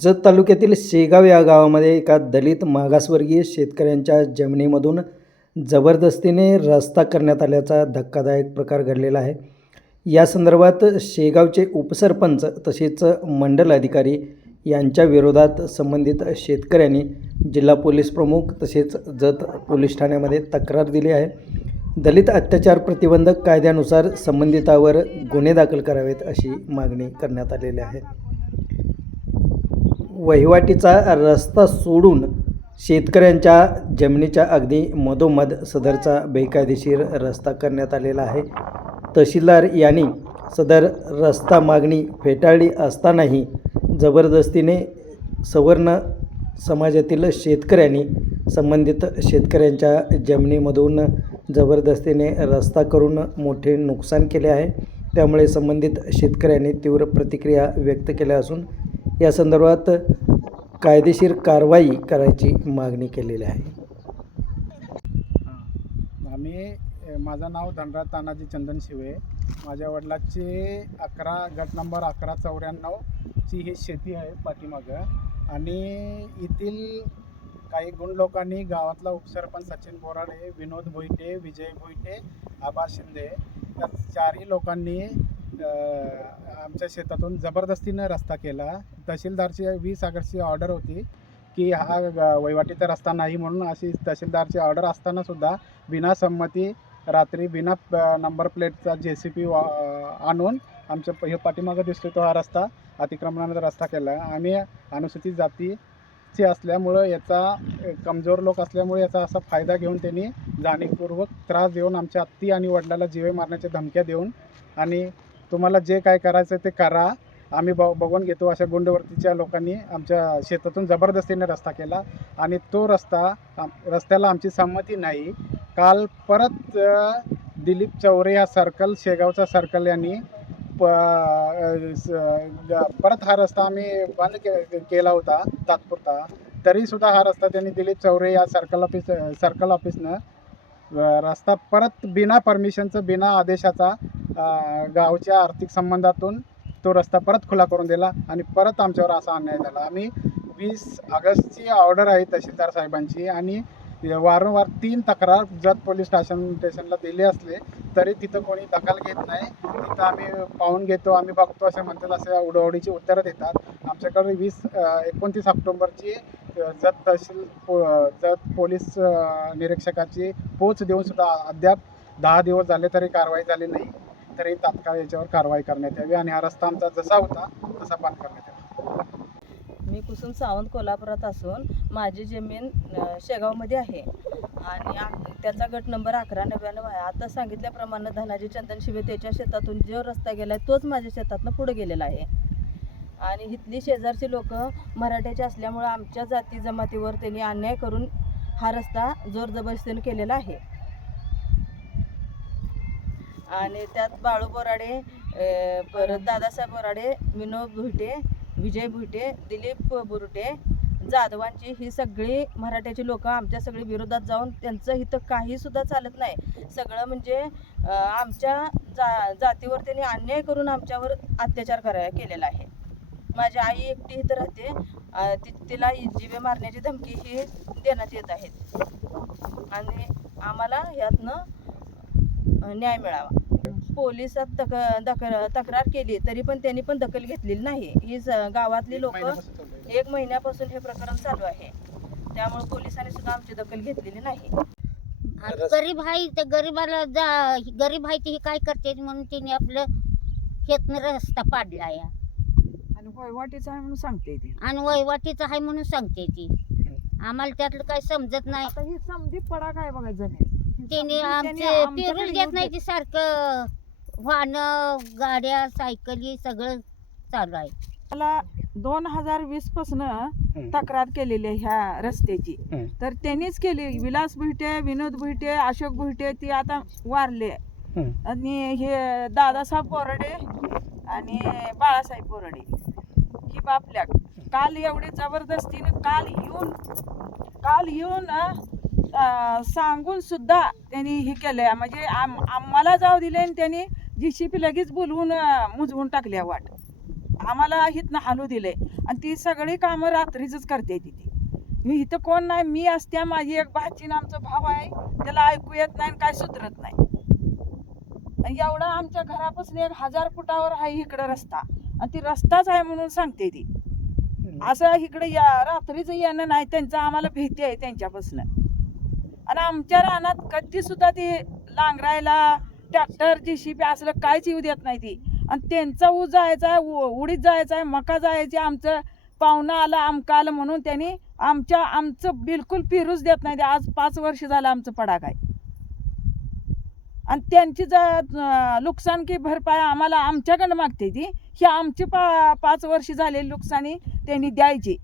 जत तालुक्यातील शेगाव या गावामध्ये एका दलित मागासवर्गीय शेतकऱ्यांच्या जमिनीमधून जबरदस्तीने रस्ता करण्यात आल्याचा धक्कादायक प्रकार घडलेला आहे. या संदर्भात शेगावचे उपसरपंच तसेच मंडल अधिकारी यांच्या विरोधात संबंधित शेतकऱ्यांनी जिल्हा पोलीस प्रमुख तसेच जत पोलीस ठाण्यामध्ये तक्रार दिली आहे. दलित अत्याचार प्रतिबंधक कायद्यानुसार संबंधितावर गुन्हे दाखल करावेत अशी मागणी करण्यात आलेली आहे. वहिवाटीचा रस्ता सोडून शेतकऱ्यांच्या जमिनीच्या अगदी मधोमध सदरचा बेकायदेशीर रस्ता करण्यात आलेला आहे. तहसीलदार यांनी सदर रस्ता मागणी फेटाळली असतानाही जबरदस्तीने सवर्ण समाजातील शेतकऱ्यांनी संबंधित शेतकऱ्यांच्या जमिनीमधून जबरदस्तीने रस्ता करून मोठे नुकसान केले आहे. त्यामुळे संबंधित शेतकऱ्यांनी तीव्र प्रतिक्रिया व्यक्त केल्या असून या संदर्भात कायदेशीर कारवाई करायची मागणी केलेली आहे. आम्ही माझं नाव धनराज तानाजी चंदन शिवे. माझ्या वडिलाची अकरा गट नंबर अकरा चौऱ्याण्णवची ही शेती आहे पाठीमागं. आणि येथील काही गुण लोकांनी गावातला उपसरपंच सचिन बोराडे विनोद भोईटे विजय भोईटे आबा शिंदे या चारही लोकांनी आमच्या शेतातून जबरदस्तीनं रस्ता केला. तहसीलदारची वीस ऑगस्टची ऑर्डर होती की हा वहिवाटीचा रस्ता नाही म्हणून अशी तहसीलदारची ऑर्डर असतानासुद्धा बिना संमती रात्री बिना नंबर प्लेटचा जे सी पी आणून आमच्या हे पाठीमागं दिसतो तो हा रस्ता अतिक्रमणाचा रस्ता केला. आम्ही अनुसूचित जातीचे असल्यामुळं याचा कमजोर लोक असल्यामुळे याचा असा फायदा घेऊन त्यांनी जाणीवपूर्वक त्रास देऊन आमच्या आत्ती आणि वडिलाला जीवे मारण्याच्या धमक्या देऊन आणि तुम्हाला जे काय करायचं ते करा. आम्ही ब बघून घेतो अशा गुंडवर्तीच्या लोकांनी आमच्या शेतातून जबरदस्तीने रस्ता केला. आणि तो रस्ता रस्त्याला आमची संमती नाही. काल परत दिलीप चौरे या सर्कल शेगावचा सर्कल यांनी प स- परत हा रस्ता आम्ही बंद के केला होता तात्पुरता. तरीसुद्धा हा रस्ता त्यांनी दिलीप चौरे या सर्कल ऑफिस सर्कल ऑफिसनं रस्ता परत बिना परमिशनचं बिना आदेशाचा गावच्या आर्थिक संबंधातून तो रस्ता परत खुला करून दिला आणि परत आमच्यावर असा अन्याय झाला. आम्ही वीस ऑगस्टची ऑर्डर आहे तहसीलदार साहेबांची आणि वारंवार तीन तक्रार जत पोलीस स्टेशन स्टेशनला दिले असले तरी तिथं कोणी दखल घेत नाही. तिथं आम्ही पाहून घेतो आम्ही बघतो असे म्हणतात असे उडवडीची उत्तरं देतात. आमच्याकडे वीस एकोणतीस ऑक्टोंबरची जत तहसील पो जत पोलीस निरीक्षकाची पोच देऊन सुद्धा अद्याप दहा दिवस झाले तरी कारवाई झाली नाही. तरी तात्काळ याच्यावर कारवाई करण्यात यावी आणि हा रस्ता आमचा जसा होता तसा बंद करण्यात यावा. मी कुसुम सावंत कोल्हापुरात असून माझी जमीन शेगावमध्ये आहे. आणि त्याचा गट नंबर अकरा नव्याण्णव आहे. आता सांगितल्याप्रमाणे धनाजी चंदन शिवे त्याच्या शेतातून जो रस्ता गेला आहे तोच माझ्या शेतातनं पुढे गेलेला आहे. आणि इथली शेजारची लोक मराठ्याचे असल्यामुळं आमच्या जाती जमातीवर त्यांनी अन्याय करून हा रस्ता जोर जबरदस्तीने केलेला आहे. आणि त्यात बाळू बोराडे परत दादासाहेब बोराडे विनोद भुटे विजय भुटे दिलीप बुरुटे जाधवांची ही सगळी मराठ्याची लोक आमच्या सगळी विरोधात जाऊन त्यांचं इथं काही सुद्धा चालत नाही. सगळं म्हणजे आमच्या जा जातीवर त्यांनी अन्याय करून आमच्यावर अत्याचार कराय केलेला आहे. माझी आई एकटी इथं राहते. ति तिला जीवे मारण्याची धमकी ही देण्यात येत आहेत आणि आम्हाला ह्यातनं न्याय मिळावा. पोलिसात तक दक तक्रार केली तरी पण त्यांनी पण दखल घेतलेली नाही. ही गावातली लोक. एक महिन्यापासून हे प्रकरण चालू आहे. त्यामुळे पोलिसांनी सुद्धा आमची दखल घेतलेली नाही. आणि गरीब आहे तर गरीबाला जा गरीब आहे ते हे काय करते म्हणून तिने आपलं शेतनं रस्ता पाडला या. आणि वयवाटीचं आहे म्हणून सांगते ती. आणि वहिवाटीचं आहे म्हणून सांगते ती. आम्हाला त्यातलं काही समजत नाही. आता ही समधी पडा काय बघा जमीन. तिने त्यांनी आमचे येऊ घेत नाही ती सारखं. वाहनं गाड्या सायकली सगळं चालू आहे. मला दोन हजार वीस पासन तक्रार केलेली आहे ह्या रस्त्याची. तर त्यांनीच केली. विलास भुईटे विनोद भुईटे अशोक भुईटे ती आता वारले. आणि हे दादासाहेब बोराडे आणि बाळासाहेब बोराडे. ही बापल्या. काल एवढी जबरदस्तीने काल येऊन काल येऊन सांगून सुद्धा त्यांनी हे केलंय. म्हणजे आम आम्हाला जाऊ दिले आणि त्यांनी जी सी पी लगेच बोलवून मुजवून टाकल्या वाट. आम्हाला इथनं हालू दिले आणि ती सगळी कामं रात्रीच करते ती ती. मी इथं कोण नाही मी असत्या माझी एक भाची आमचा भाव आहे. त्याला ऐकू येत नाही आणि काय सुधरत नाही. आणि एवढा आमच्या घरापासून एक हजार फुटावर आहे इकडं रस्ता. आणि ती रस्ताच आहे म्हणून सांगते ती. असं इकडे या रात्रीचं येणं नाही त्यांचं आम्हाला भीती आहे त्यांच्यापासून. आणि आमच्या रानात कधी सुद्धा ती लांगरायला ट्रॅक्टर शिपी असलं काहीच येऊ देत नाही ती. आणि त्यांचा ऊस जायचा आहे उ- उडीद जायचा आहे मका जायची आमचं पाहुणं आलं आमका आलं म्हणून त्यांनी आमच्या आमचं बिलकुल पिरूच देत नाही. ते आज पाच वर्ष झालं आमचं पडाक आहे आणि त्यांची जर नुकसान की भरपाई आम्हाला आमच्याकडनं मागते ती. ही आमची पा पाच वर्ष झालेली नुकसानी त्यांनी द्यायची.